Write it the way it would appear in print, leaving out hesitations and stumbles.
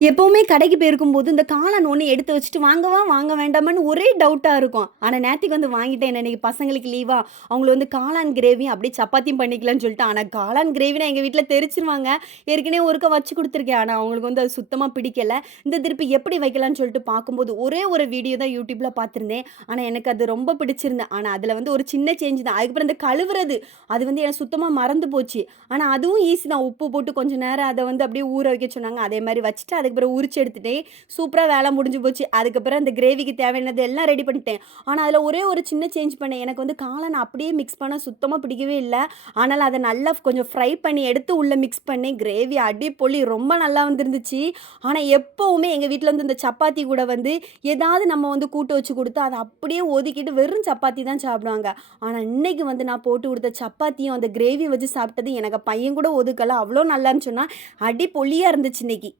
எப்பவுமே கடைக்கு போயிருக்கும்போது, இந்த காளான் ஒண்ணு எடுத்து வச்சுட்டு வாங்கவா? வாங்க வேண்டாமான்னு ஒரே டவுட்டா இருக்கும். ஆனா நேத்தைக்கு வந்து வாங்கிட்டேன். இன்னைக்கு பசங்களுக்கு லீவா, அவங்கள வந்து காளான் கிரேவியும் அப்படியே சப்பாத்தியும் பண்ணிக்கலான்னு சொல்லிட்டு, ஆனா காளான் கிரேவினா எங்க வீட்ல தெரிச்சுருவாங்க. ஏற்கனவே ஒருக்கா வச்சு குடுத்துருக்கேன். ஆனா அவங்களுக்கு வந்து அது சுத்தமா பிடிக்கல. இந்த திருப்பி எப்படி வைக்கலான்னு சொல்லிட்டு பார்க்கும்போது, ஒரே ஒரு வீடியோ தான் YouTubeல பார்த்துருந்தேன். ஆனா எனக்கு அது ரொம்ப பிடிச்சிருந்தது. ஆனா அதுல வந்து ஒரு சின்ன சேஞ்ச் தான். அதுக்கப்புறம் இந்த கழுவுறது, அது வந்து எனக்கு சுத்தமா மறந்து போச்சு. ஆனா அதுவும் ஈஸி தான். உப்பு போட்டு கொஞ்ச நேரம் அத வந்து அப்படியே ஊற வைக்க சொன்னாங்க. அதே மாரி வச்சுட்டு, அதுக்கப்புறம் உரிச்சு எடுத்துட்டேன். சூப்பரா வேல முடிஞ்சு போச்சு. அதுக்கப்புறம் அந்த கிரேவிக்கு தேவையானது எல்லாம் ரெடி பண்ணிட்டேன். ஆனா அதுல ஒரே ஒரு சின்ன சேஞ்ச் பண்ணேன். எனக்கு வந்து காளான் அப்படியே மிக்ஸ் பண்ண சுத்தமா பிடிக்கவே இல்ல. ஆனாலும் அத நல்லா கொஞ்சம் ஃப்ரை பண்ணி எடுத்து உள்ள மிக்ஸ் பண்ணேன். கிரேவி அடிப்பொலி! ரொம்ப நல்லா வந்திருந்துச்சு. ஆனா எப்பவுமே எங்க வீட்ல வந்து இந்த சப்பாத்தி கூட வந்து ஏதாவது நம்ம வந்து கூட்டு வச்சு குடுத்தா, அத அப்படியே ஒதுக்கிட்டு வெறும் சப்பாத்தி தான் சாப்பிடுவாங்க. ஆனா இன்னைக்கு வந்து நான் போட்டு குடுத்த சப்பாத்தியும், அந்த கிரேவியும் வச்சு சாப்பிட்டது எனக்கு பையன் கூட ஒதுக்கல. அவ்ளோ நல்லா இருந்துச்சுன்னா, அடிப்பொலியா இருந்துச்சு இன்னைக்கு.